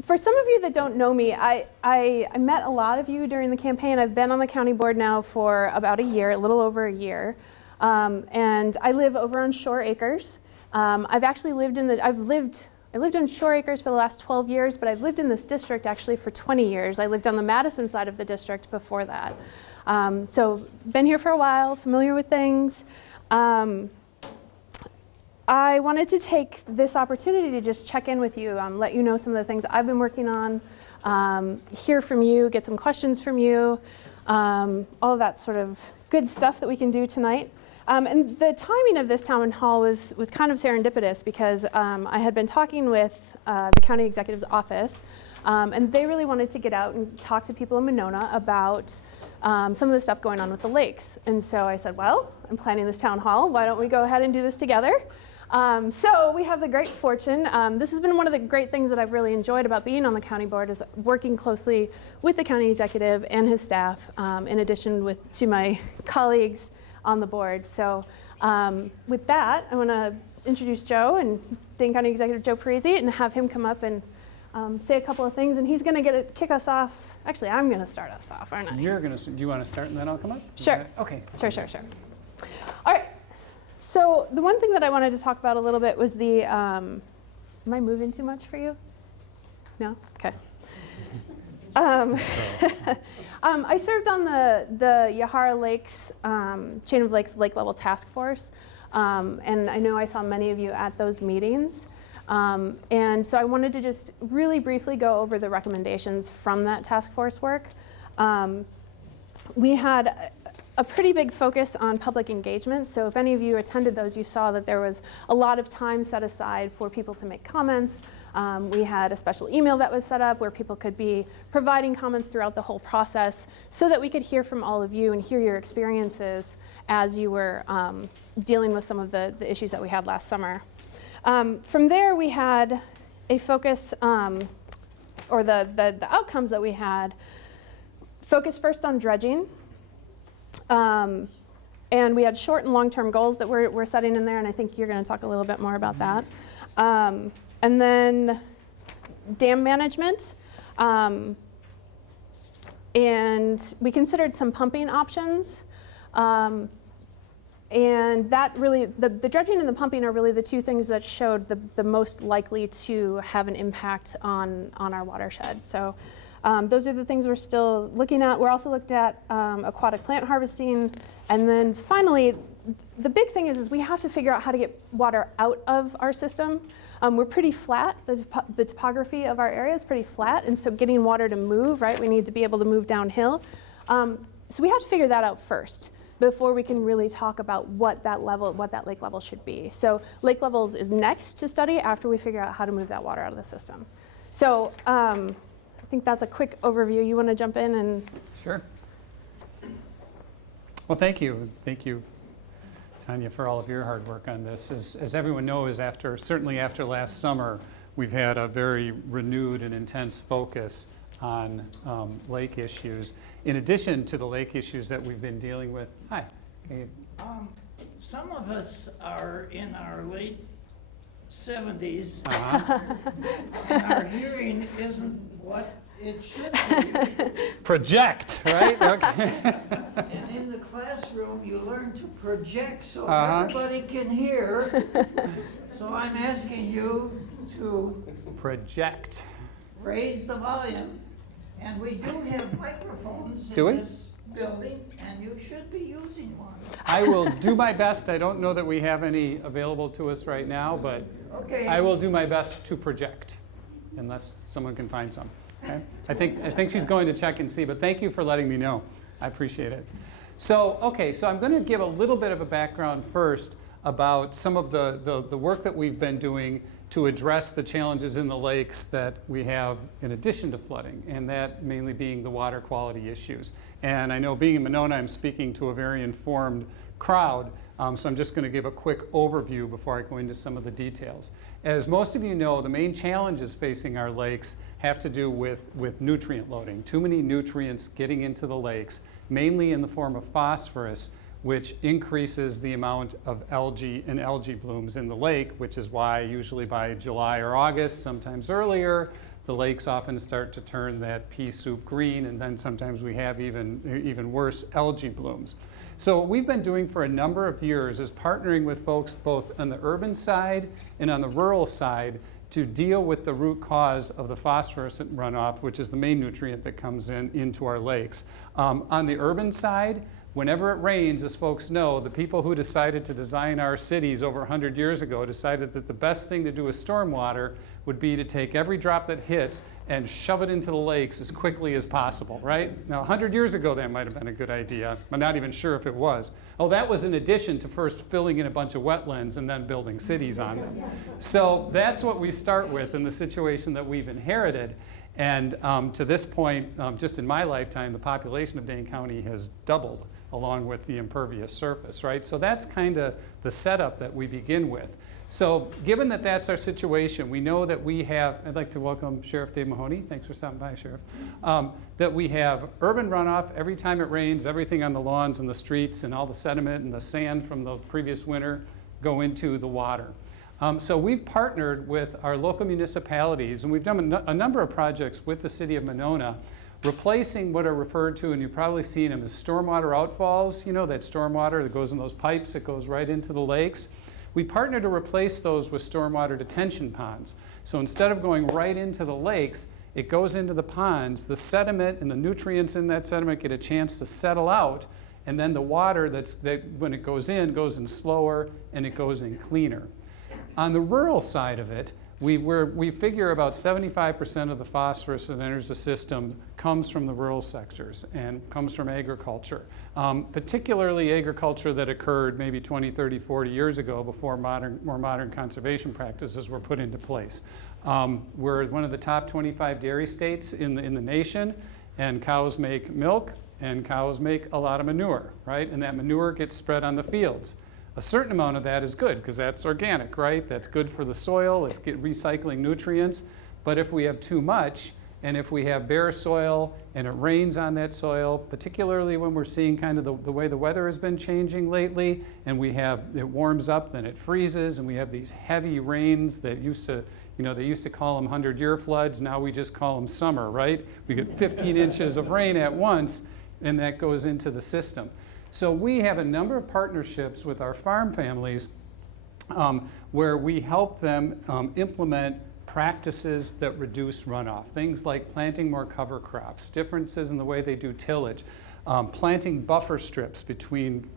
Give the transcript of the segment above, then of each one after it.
for some of you that don't know me, I met a lot of you during the campaign. I've been on the county board now for about a year, a little over a year. And I live over on Shore Acres. I've actually lived in I lived in Shore Acres for the last 12 years, but I've lived in this district actually for 20 years. I lived on the Madison side of the district before that. So been here for a while, familiar with things. I wanted to take this opportunity to just check in with you, let you know some of the things I've been working on, hear from you, get some questions from you, all of that sort of good stuff that we can do tonight. And the timing of this town hall was kind of serendipitous because I had been talking with the county executive's office, and they really wanted to get out and talk to people in Monona about some of the stuff going on with the lakes. And so I said, well, I'm planning this town hall. Why don't we go ahead and do this together? So we have the great fortune. This has been one of the great things that I've really enjoyed about being on the county board is working closely with the county executive and his staff, in addition to my colleagues on the board. So with that, I want to introduce Joe and Dane County Executive Joe Parisi and have him come up and say a couple of things. And he's going to kick us off. Actually, I'm going to start us off, aren't I? You're going to. Do you want to start and then I'll come up? Sure. Okay. Sure. All right. So the one thing that I wanted to talk about a little bit was the, am I moving too much for you? No? Okay. I served on the Yahara Lakes, Chain of Lakes Lake Level Task Force, and I know I saw many of you at those meetings. And so I wanted to just really briefly go over the recommendations from that task force work. We had a pretty big focus on public engagement. So if any of you attended those, you saw that there was a lot of time set aside for people to make comments. We had a special email that was set up where people could be providing comments throughout the whole process so that we could hear from all of you and hear your experiences as you were dealing with some of the issues that we had last summer. From there, we had a focus, or the outcomes that we had, focus first on dredging. And we had short and long-term goals that we're setting in there, and I think you're going to talk a little bit more about that. And then dam management. And we considered some pumping options. And that really, the dredging and the pumping are really the two things that showed the most likely to have an impact on our watershed. So those are the things we're still looking at. We're also looked at aquatic plant harvesting. And then finally, the big thing is we have to figure out how to get water out of our system. We're pretty flat. The topography of our area is pretty flat. And so getting water to move, right, we need to be able to move downhill. So we have to figure that out first before we can really talk about what that lake level should be. So lake levels is next to study after we figure out how to move that water out of the system. So I think that's a quick overview. You want to jump in and? Sure. Well, thank you. Thank you, Tanya, for all of your hard work on this. As everyone knows, certainly after last summer, we've had a very renewed and intense focus on lake issues. In addition to the lake issues that we've been dealing with. Hi. Some of us are in our late 70s, and our hearing isn't what it should be. Project, right? Okay. And in the classroom, you learn to project so everybody can hear. So I'm asking you to project. Raise the volume. And we do have microphones in this building, and you should be using one. I will do my best. I don't know that we have any available to us right now, but okay. I will do my best to project, unless someone can find some. Okay? I think she's going to check and see, but thank you for letting me know. I appreciate it. So I'm going to give a little bit of a background first about some of the work that we've been doing to address the challenges in the lakes that we have in addition to flooding, and that mainly being the water quality issues. And I know being in Monona, I'm speaking to a very informed crowd, so I'm just going to give a quick overview before I go into some of the details. As most of you know, the main challenges facing our lakes have to do with nutrient loading. Too many nutrients getting into the lakes, mainly in the form of phosphorus, which increases the amount of algae and algae blooms in the lake, which is why usually by July or August, sometimes earlier, the lakes often start to turn that pea soup green, and then sometimes we have even worse algae blooms. So what we've been doing for a number of years is partnering with folks both on the urban side and on the rural side to deal with the root cause of the phosphorus runoff, which is the main nutrient that comes into our lakes. On the urban side, whenever it rains, as folks know, the people who decided to design our cities over 100 years ago decided that the best thing to do with stormwater would be to take every drop that hits and shove it into the lakes as quickly as possible, right? Now, 100 years ago, that might have been a good idea. I'm not even sure if it was. Oh, that was in addition to first filling in a bunch of wetlands and then building cities on them. So that's what we start with in the situation that we've inherited. And to this point, just in my lifetime, the population of Dane County has doubled along with the impervious surface, right? So that's kind of the setup that we begin with. So given that that's our situation, we know that we have, I'd like to welcome Sheriff Dave Mahoney. Thanks for stopping by, Sheriff. That we have urban runoff every time it rains, everything on the lawns and the streets and all the sediment and the sand from the previous winter go into the water. So we've partnered with our local municipalities, and we've done a number of projects with the city of Monona, replacing what are referred to, and you've probably seen them, as stormwater outfalls. You know, that stormwater that goes in those pipes that goes right into the lakes. We partner to replace those with stormwater detention ponds. So instead of going right into the lakes, it goes into the ponds. The sediment and the nutrients in that sediment get a chance to settle out, and then the water when it goes in slower and it goes in cleaner. On the rural side of it, we figure about 75% of the phosphorus that enters the system comes from the rural sectors and comes from agriculture, particularly agriculture that occurred maybe 20, 30, 40 years ago before more modern conservation practices were put into place. We're one of the top 25 dairy states in the nation, and cows make milk, and cows make a lot of manure, right? And that manure gets spread on the fields. A certain amount of that is good because that's organic, right? That's good for the soil, it's recycling nutrients. But if we have too much, and if we have bare soil and it rains on that soil, particularly when we're seeing kind of the way the weather has been changing lately, and it warms up, then it freezes, and we have these heavy rains that they used to call them 100-year floods, now we just call them summer, right? We get 15 inches of rain at once, and that goes into the system. So we have a number of partnerships with our farm families where we help them implement practices that reduce runoff. Things like planting more cover crops, differences in the way they do tillage, planting buffer strips between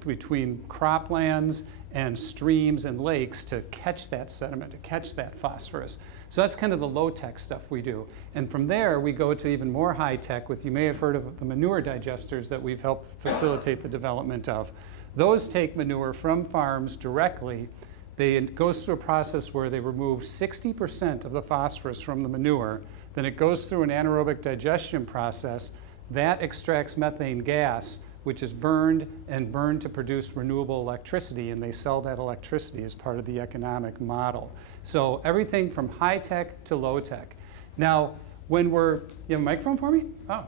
croplands and streams and lakes to catch that sediment, to catch that phosphorus. So that's kind of the low-tech stuff we do. And from there, we go to even more high-tech with, you may have heard of the manure digesters that we've helped facilitate the development of. Those take manure from farms directly. It goes through a process where they remove 60% of the phosphorus from the manure. Then it goes through an anaerobic digestion process. That extracts methane gas, which is burned to produce renewable electricity, and they sell that electricity as part of the economic model. So everything from high-tech to low-tech. Now, you have a microphone for me? Oh,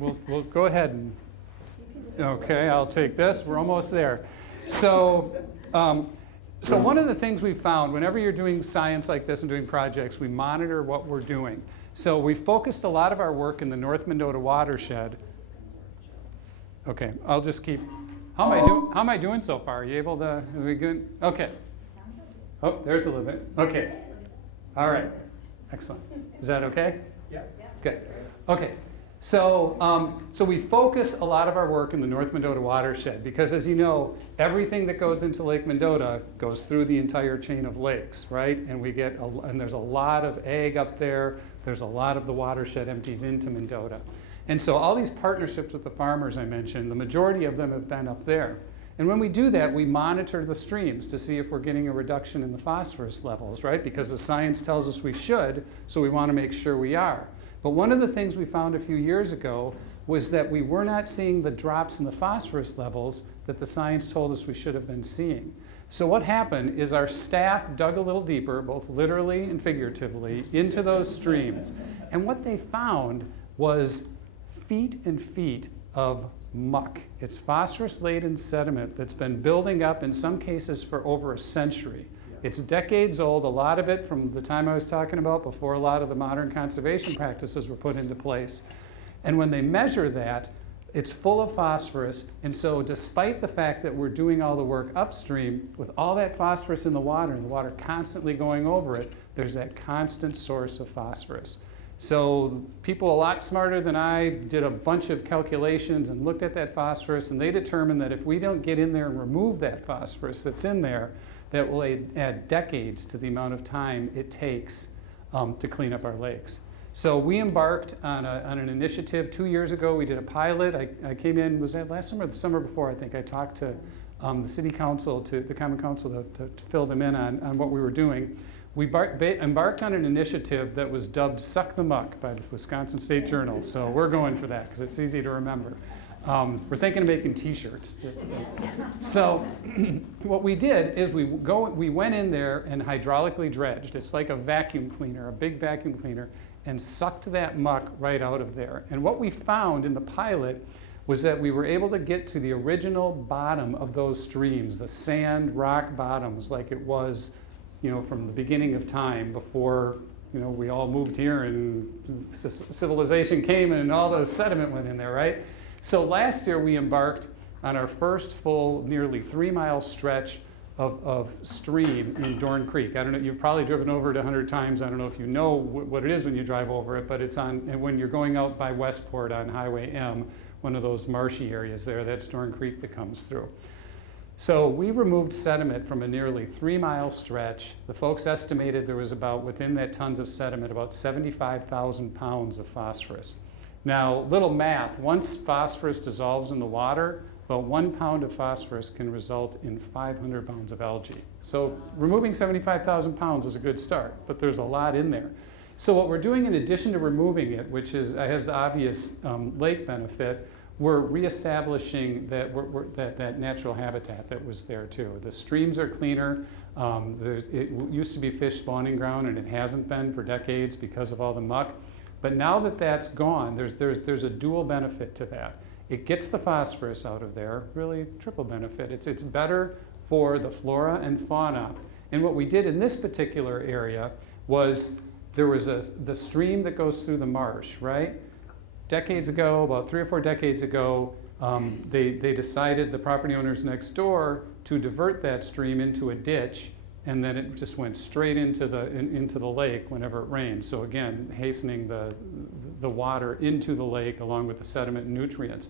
we'll go ahead and, okay, I'll take this, we're almost there. So one of the things we found, whenever you're doing science like this and doing projects, we monitor what we're doing. So we focused a lot of our work in the North Monona watershed. Okay, I'll just keep, how am I doing so far? Are you able to, are we good? Okay. Oh, there's a little bit. Okay. All right. Excellent. Is that okay? Yeah. Good. Okay. So we focus a lot of our work in the North Monona watershed because, as you know, everything that goes into Lake Mendota goes through the entire chain of lakes, right? And there's a lot of ag up there. There's a lot of the watershed empties into Mendota. And so all these partnerships with the farmers I mentioned, the majority of them have been up there. And when we do that, we monitor the streams to see if we're getting a reduction in the phosphorus levels, right? Because the science tells us we should, so we want to make sure we are. But one of the things we found a few years ago was that we were not seeing the drops in the phosphorus levels that the science told us we should have been seeing. So what happened is our staff dug a little deeper, both literally and figuratively, into those streams. And what they found was feet and feet of muck. It's phosphorus-laden sediment that's been building up in some cases for over a century. It's decades old, a lot of it from the time I was talking about before a lot of the modern conservation practices were put into place. And when they measure that, it's full of phosphorus, and so despite the fact that we're doing all the work upstream, with all that phosphorus in the water and the water constantly going over it, there's that constant source of phosphorus. So people a lot smarter than I did a bunch of calculations and looked at that phosphorus, and they determined that if we don't get in there and remove that phosphorus that's in there, that will add decades to the amount of time it takes to clean up our lakes. So we embarked on an initiative 2 years ago. We did a pilot. I came in, was that last summer or the summer before? I think I talked to the city council, to the common council to fill them in on what we were doing. We embarked on an initiative that was dubbed Suck the Muck by the Wisconsin State Journal. So we're going for that because it's easy to remember. We're thinking of making t-shirts. So what we did is we went in there and hydraulically dredged. It's like a vacuum cleaner, a big vacuum cleaner, and sucked that muck right out of there. And what we found in the pilot was that we were able to get to the original bottom of those streams, the sand rock bottoms, like it was, from the beginning of time before, we all moved here and civilization came and all the sediment went in there, right? So last year we embarked on our first full, nearly 3-mile stretch of stream in Dorn Creek. I don't know, you've probably driven over it 100 times. I don't know if you know what it is when you drive over it, but it's and when you're going out by Westport on Highway M, one of those marshy areas there, that's Dorn Creek that comes through. So we removed sediment from a nearly 3-mile stretch. The folks estimated there was within that tons of sediment, about 75,000 pounds of phosphorus. Now, little math, once phosphorus dissolves in the water, about 1 pound of phosphorus can result in 500 pounds of algae. So removing 75,000 pounds is a good start, but there's a lot in there. So what we're doing in addition to removing it, which has the obvious lake benefit, we're reestablishing that natural habitat that was there too. The streams are cleaner. It used to be fish spawning ground, and it hasn't been for decades because of all the muck. But now that that's gone, there's a dual benefit to that. It gets the phosphorus out of there, really triple benefit. It's better for the flora and fauna. And what we did in this particular area was there was the stream that goes through the marsh, right? Decades ago, about 3 or 4 decades ago, they decided, the property owners next door, to divert that stream into a ditch, and then it just went straight into the lake whenever it rained. So again, hastening the water into the lake along with the sediment and nutrients.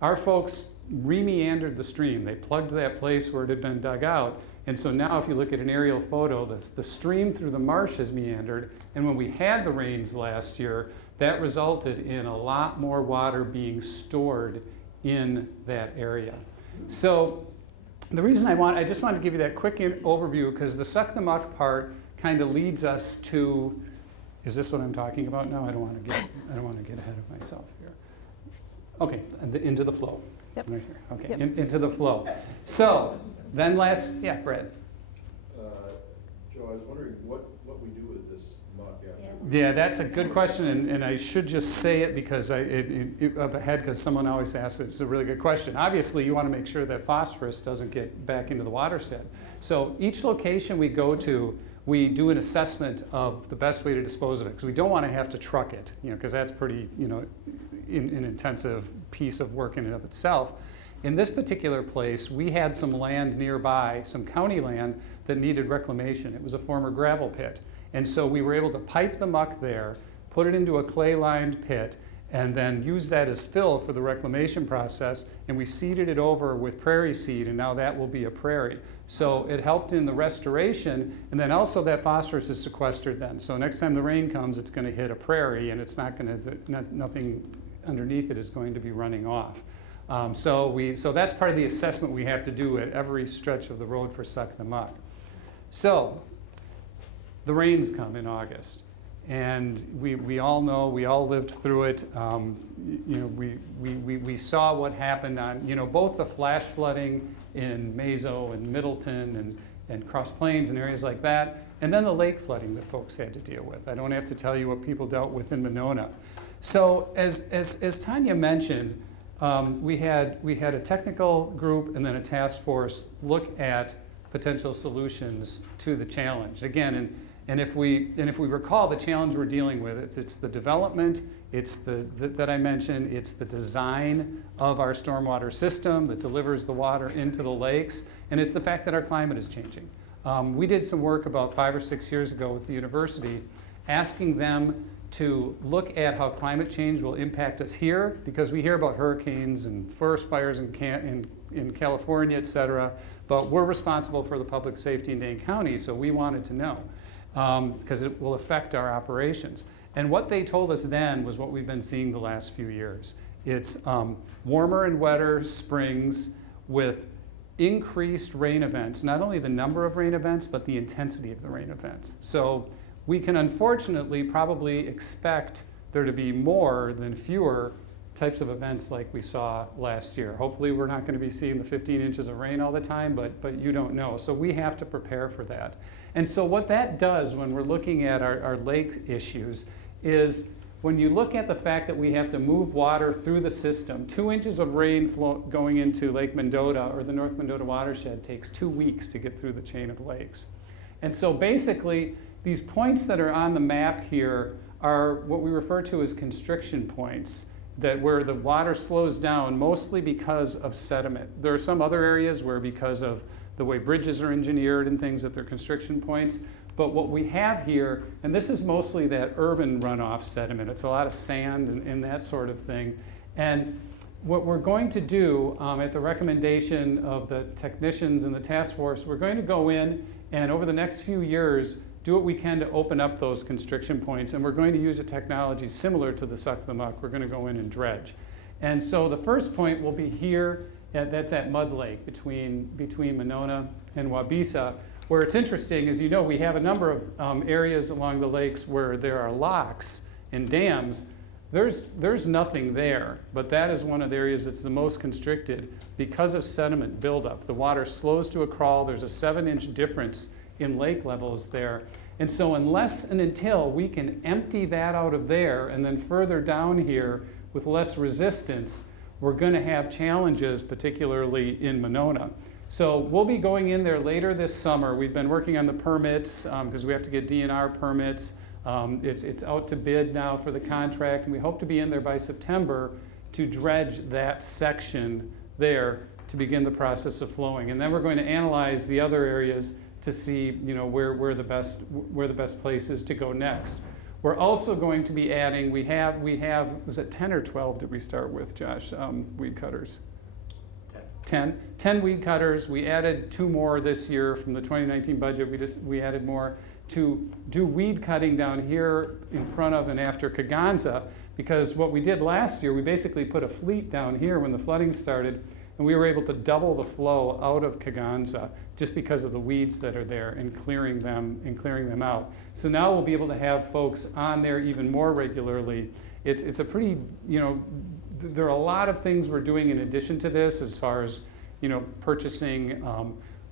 Our folks re-meandered the stream. They plugged that place where it had been dug out. And so now if you look at an aerial photo, the stream through the marsh has meandered. And when we had the rains last year, that resulted in a lot more water being stored in that area. So the reason I just wanted to give you that quick overview, because the suck the muck part kind of leads us to, is this what I'm talking about now? I don't want to get ahead of myself here. Okay, into the flow. Yep. Right here. Okay, Yep. Into the flow. So then Brad. Joe, I was wondering what we do with this muck after. Yeah, that's a good question, and I should just say it because up ahead, because someone always asks it. It's a really good question. Obviously, you want to make sure that phosphorus doesn't get back into the watershed. So each location we go to, we do an assessment of the best way to dispose of it, because we don't want to have to truck it, because that's pretty, an intensive piece of work in and of itself. In this particular place, we had some land nearby, some county land, that needed reclamation. It was a former gravel pit. And so we were able to pipe the muck there, put it into a clay-lined pit, and then use that as fill for the reclamation process. And we seeded it over with prairie seed, and now that will be a prairie. So it helped in the restoration, and then also that phosphorus is sequestered then. So next time the rain comes, it's going to hit a prairie, and it's not going to, nothing underneath it is going to be running off. So that's part of the assessment we have to do at every stretch of the road for Suck the Muck. So the rains come in August, and we all know, we all lived through it. We saw what happened on, both the flash flooding in Mazo and Middleton and Cross Plains and areas like that, and then the lake flooding that folks had to deal with. I don't have to tell you what people dealt with in Monona. So as Tanya mentioned, we had a technical group and then a task force look at potential solutions to the challenge. Again, and if we recall the challenge we're dealing with, it's the development, it's that I mentioned, it's the design of our stormwater system that delivers the water into the lakes, and it's the fact that our climate is changing. We did some work about 5 or 6 years ago with the university, asking them to look at how climate change will impact us here, because we hear about hurricanes and forest fires in California, et cetera, but we're responsible for the public safety in Dane County, so we wanted to know, because it will affect our operations. And what they told us then was what we've been seeing the last few years. It's warmer and wetter springs with increased rain events, not only the number of rain events, but the intensity of the rain events. So we can unfortunately probably expect there to be more than fewer types of events like we saw last year. Hopefully we're not going to be seeing the 15 inches of rain all the time, but you don't know. So we have to prepare for that. And so what that does when we're looking at our lake issues is when you look at the fact that we have to move water through the system, 2 inches of rain going into Lake Mendota or the North Mendota watershed takes 2 weeks to get through the chain of lakes. And so basically, these points that are on the map here are what we refer to as constriction points, that where the water slows down mostly because of sediment. There are some other areas where because of the way bridges are engineered and things that they're constriction points. But what we have here, and this is mostly that urban runoff sediment, it's a lot of sand and that sort of thing. And what we're going to do at the recommendation of the technicians and the task force, we're going to go in and over the next few years, do what we can to open up those constriction points. And we're going to use a technology similar to the suck the muck. We're going to go in and dredge. And so the first point will be here, that's at Mud Lake between Monona and Wabisa. Where it's interesting is, you know, we have a number of areas along the lakes where there are locks and dams. There's nothing there, but that is one of the areas that's the most constricted because of sediment buildup. The water slows to a crawl. There's a 7-inch difference in lake levels there. And so unless and until we can empty that out of there and then further down here with less resistance, we're going to have challenges, particularly in Monona. So we'll be going in there later this summer. We've been working on the permits because we have to get DNR permits. It's out to bid now for the contract, and we hope to be in there by September to dredge that section there to begin the process of flowing. And then we're going to analyze the other areas to see, you know, where the best place is to go next. We're also going to be adding, we have was it 10 or 12 did we start with, Josh, weed cutters? 10 weed cutters. We added 2 more this year from the 2019 budget. We added more to do weed cutting down here in front of and after Kaganza, because what we did last year, we basically put a fleet down here when the flooding started, and we were able to double the flow out of Kaganza just because of the weeds that are there and clearing them out. So now we'll be able to have folks on there even more regularly. It's a pretty, you know, there are a lot of things we're doing in addition to this as far as, you know, purchasing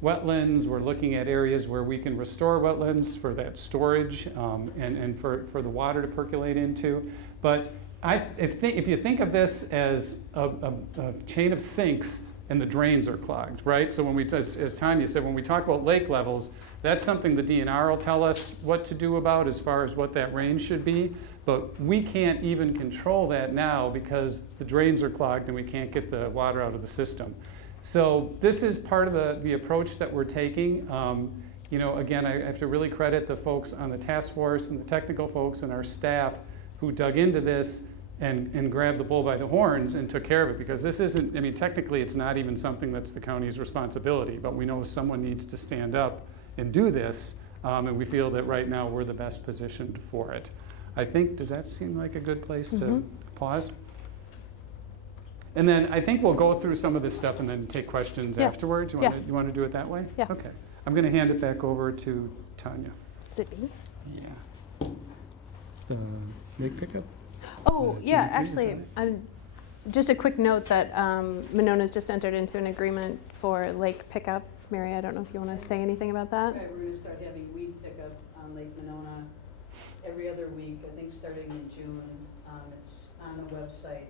wetlands. We're looking at areas where we can restore wetlands for that storage and for the water to percolate into. But if you think of this as a chain of sinks and the drains are clogged, right? So when we, as Tanya said, when we talk about lake levels, that's something the DNR will tell us what to do about as far as what that range should be. But we can't even control that now because the drains are clogged and we can't get the water out of the system. So this is part of the approach that we're taking. You know, again, I have to really credit the folks on the task force and the technical folks and our staff who dug into this and grabbed the bull by the horns and took care of it, because this isn't, I mean, technically it's not even something that's the county's responsibility, but we know someone needs to stand up and do this, and we feel that right now we're the best positioned for it. I think, does that seem like a good place to pause? And then I think we'll go through some of this stuff and then take questions afterwards. You want to do it that way? Yeah. Okay. I'm going to hand it back over to Tanya. Zippy. Yeah. The lake pickup? Oh, yeah, actually, just a quick note that Monona's just entered into an agreement for lake pickup. Mary, I don't know if you want to say anything about that. Okay, we're going to start having weed pickup on Lake Monona every other week, I think starting in June. It's on the website.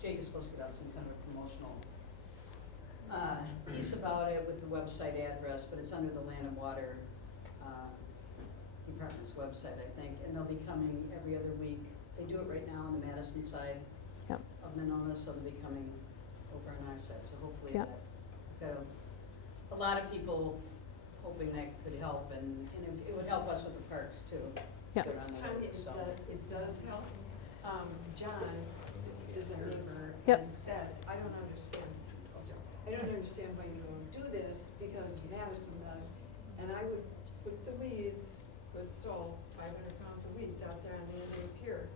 Jake is supposed to get out some kind of a promotional piece about it with the website address, but it's under the Land and Water Department's website, I think, and they'll be coming every other week. They do it right now on the Madison side Yep. of Monona, so they'll be coming over on our side, so hopefully Yep. that, a lot of people hoping that could help, and it would help us with the parks too. Yep. They're on the Tanya, road, so. it does help. John is a neighbor Yep. and said, I don't understand why you don't do this, because Madison does. And I would put the weeds, good soul, 500 pounds of weeds out there on the end of the pier,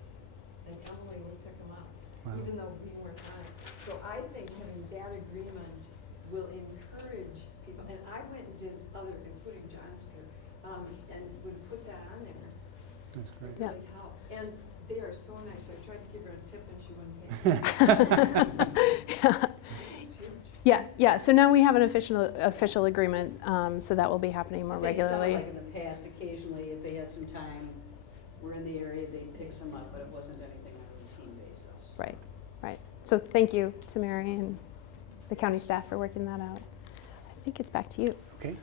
and Emily would pick them up, Wow. even though we weren't on it. So I think having that agreement will encourage people, and I went and did other, including John's pier, and would put that on there. That's great. Yeah. Really help. And they are so nice. I tried to give her a tip and she wouldn't pay. It's huge. Yeah. So now we have an official agreement, so that will be happening more I think it sounded regularly. like in the past, occasionally, if they had some time, we're in the area, they'd pick some up, but it wasn't anything on a routine basis. Right. So thank you to Mary and the county staff for working that out. I think it's back to you. Okay.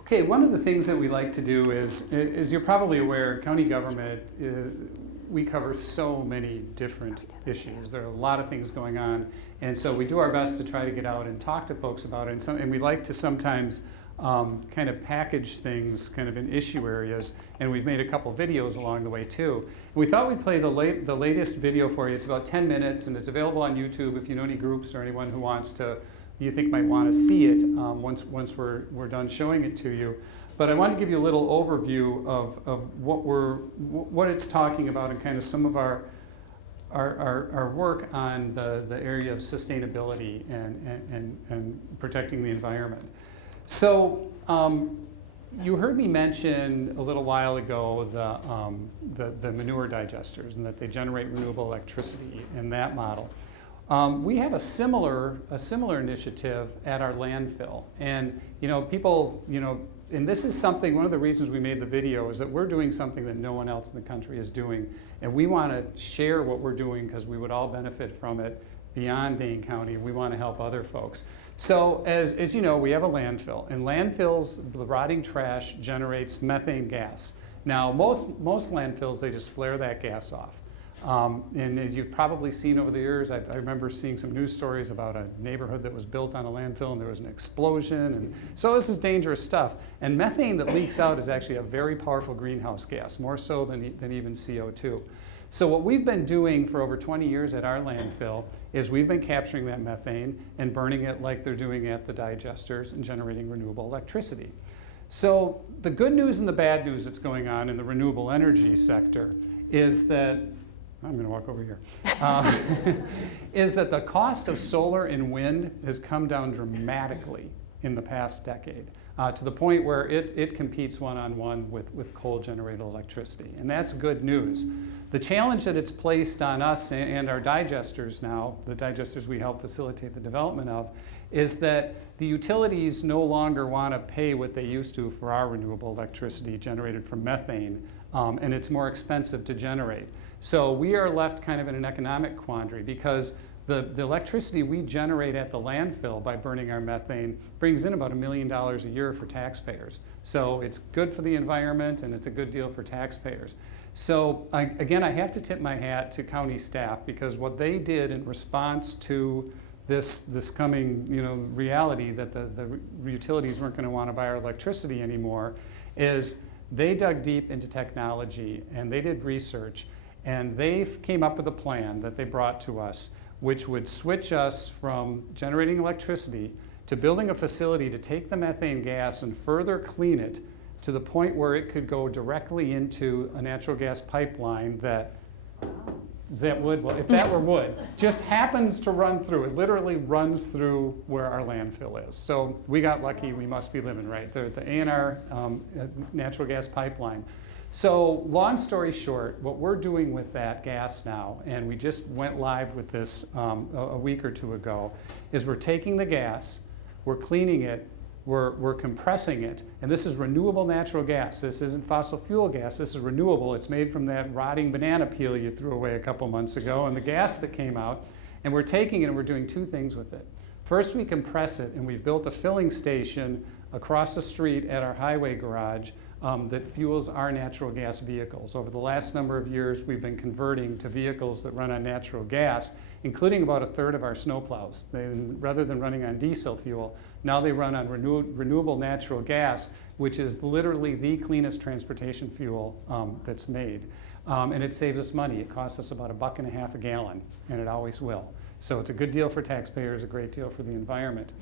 Okay, one of the things that we like to do is you're probably aware, county government, we cover so many different issues. There are a lot of things going on, and so we do our best to try to get out and talk to folks about it. And we like to sometimes kind of package things kind of in issue areas, and we've made a couple videos along the way too. We thought we'd play the latest video for you. It's about 10 minutes, and it's available on YouTube if you know any groups or anyone who wants to, you think might want to see it once we're done showing it to you. But I want to give you a little overview of what it's talking about and kind of some of our work on the area of sustainability and protecting the environment. So you heard me mention a little while ago the manure digesters and that they generate renewable electricity in that model. We have a similar initiative at our landfill, and people, and this is something. One of the reasons we made the video is that we're doing something that no one else in the country is doing, and we want to share what we're doing because we would all benefit from it beyond Dane County. We want to help other folks. So as you know, we have a landfill, and landfills, the rotting trash generates methane gas. Now most landfills, they just flare that gas off. And as you've probably seen over the years, I remember seeing some news stories about a neighborhood that was built on a landfill and there was an explosion. And so this is dangerous stuff. And methane that leaks out is actually a very powerful greenhouse gas, more so than even CO2. So what we've been doing for over 20 years at our landfill is we've been capturing that methane and burning it like they're doing at the digesters and generating renewable electricity. So the good news and the bad news that's going on in the renewable energy sector is that I'm going to walk over here, is that the cost of solar and wind has come down dramatically in the past decade, to the point where it competes one-on-one with coal-generated electricity. And that's good news. The challenge that it's placed on us and our digesters now, the digesters we help facilitate the development of, is that the utilities no longer want to pay what they used to for our renewable electricity generated from methane, and it's more expensive to generate. So we are left kind of in an economic quandary because the electricity we generate at the landfill by burning our methane brings in about $1 million a year for taxpayers. So it's good for the environment and it's a good deal for taxpayers. So again, I have to tip my hat to county staff because what they did in response to this coming reality that the utilities weren't going to want to buy our electricity anymore is they dug deep into technology and they did research. And they came up with a plan that they brought to us, which would switch us from generating electricity to building a facility to take the methane gas and further clean it to the point where it could go directly into a natural gas pipeline that, is that wood? Well, if that were wood, just happens to run through. It literally runs through where our landfill is. So we got lucky. We must be living right. The A&R natural gas pipeline. So long story short, what we're doing with that gas now, and we just went live with this a week or two ago, is we're taking the gas, we're cleaning it, we're compressing it, and this is renewable natural gas. This isn't fossil fuel gas, this is renewable. It's made from that rotting banana peel you threw away a couple months ago, and the gas that came out. And we're taking it and we're doing two things with it. First, we compress it, and we've built a filling station across the street at our highway garage that fuels our natural gas vehicles. Over the last number of years, we've been converting to vehicles that run on natural gas, including about a third of our snowplows. Rather than running on diesel fuel, now they run on renewable natural gas, which is literally the cleanest transportation fuel that's made. And it saves us money. It costs us about $1.50 a gallon, and it always will. So it's a good deal for taxpayers, a great deal for the environment.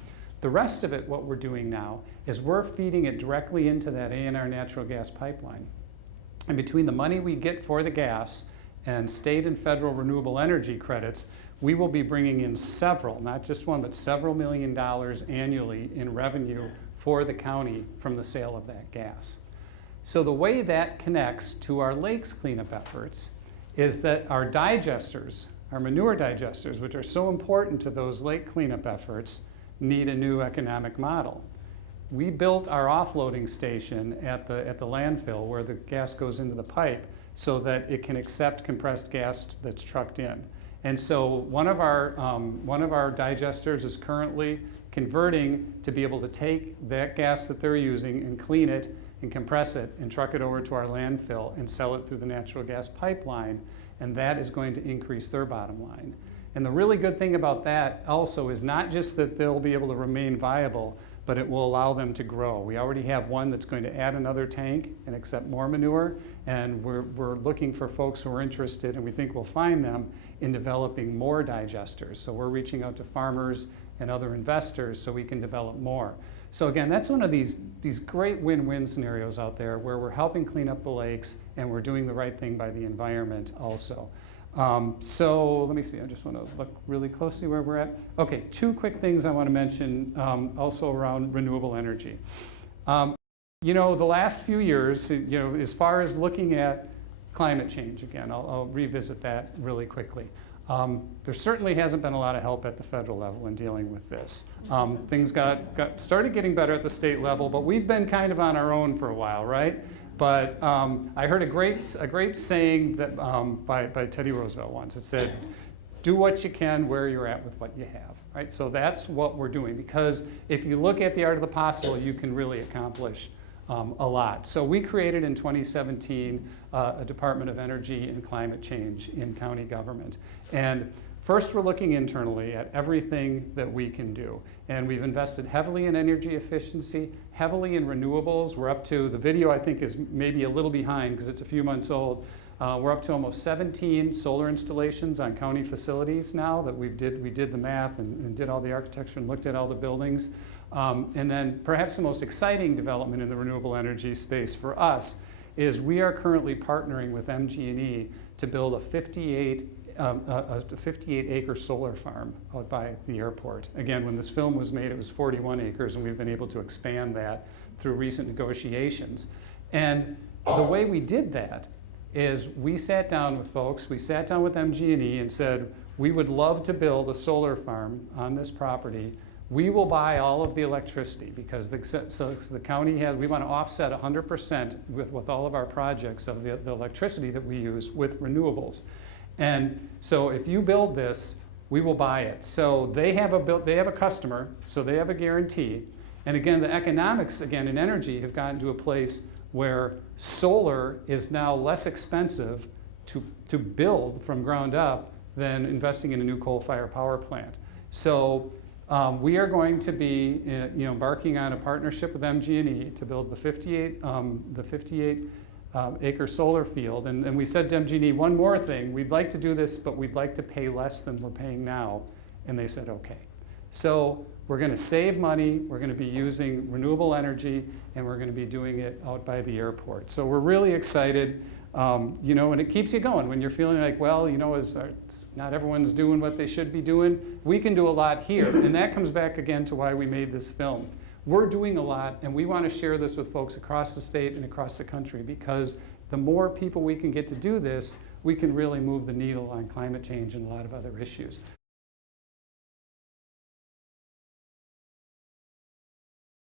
The rest of it, what we're doing now, is we're feeding it directly into that A&R natural gas pipeline. And between the money we get for the gas and state and federal renewable energy credits, we will be bringing in several, not just one, but several $1 million annually in revenue for the county from the sale of that gas. So the way that connects to our lakes cleanup efforts is that our digesters, our manure digesters, which are so important to those lake cleanup efforts, need a new economic model. We built our offloading station at the landfill where the gas goes into the pipe so that it can accept compressed gas that's trucked in. And so one of our digesters is currently converting to be able to take that gas that they're using and clean it and compress it and truck it over to our landfill and sell it through the natural gas pipeline, and that is going to increase their bottom line. And the really good thing about that also is not just that they'll be able to remain viable, but it will allow them to grow. We already have one that's going to add another tank and accept more manure, and we're looking for folks who are interested, and we think we'll find them in developing more digesters. So we're reaching out to farmers and other investors so we can develop more. So again, that's one of these great win-win scenarios out there where we're helping clean up the lakes and we're doing the right thing by the environment also. So let me see, I just want to look really closely where we're at. Okay, two quick things I want to mention also around renewable energy. You know, the last few years, you know, as far as looking at climate change, again, I'll revisit that really quickly. There certainly hasn't been a lot of help at the federal level in dealing with this. Things started getting better at the state level, but we've been kind of on our own for a while, right? But I heard a great saying that by Teddy Roosevelt once. It said, "Do what you can where you're at with what you have." Right? So that's what we're doing, because if you look at the art of the possible, you can really accomplish a lot. So we created in 2017 a Department of Energy and Climate Change in county government. And first, we're looking internally at everything that we can do. And we've invested heavily in energy efficiency, heavily in renewables. We're up to, the video I think is maybe a little behind because it's a few months old. We're up to almost 17 solar installations on county facilities now that we did the math and did all the architecture and looked at all the buildings. And then perhaps the most exciting development in the renewable energy space for us is we are currently partnering with MG&E to build a 58-acre solar farm out by the airport. Again, when this film was made, it was 41 acres, and we've been able to expand that through recent negotiations. And the way we did that is we sat down with folks, we sat down with MG&E and said, we would love to build a solar farm on this property. We will buy all of the electricity because the county has, we want to offset 100% with all of our projects of the electricity that we use with renewables. And so if you build this, we will buy it. So they have a customer, so they have a guarantee. And again, the economics, again, in energy have gotten to a place where solar is now less expensive to build from ground up than investing in a new coal-fired power plant. So we are going to be embarking on a partnership with MG&E to build the 58-acre solar field. And we said to MG&E, one more thing, we'd like to do this, but we'd like to pay less than we're paying now. And they said, okay. So we're going to save money, we're going to be using renewable energy, and we're going to be doing it out by the airport. So we're really excited, and it keeps you going when you're feeling like, well, not everyone's doing what they should be doing. We can do a lot here, and that comes back again to why we made this film. We're doing a lot, and we want to share this with folks across the state and across the country, because the more people we can get to do this, we can really move the needle on climate change and a lot of other issues.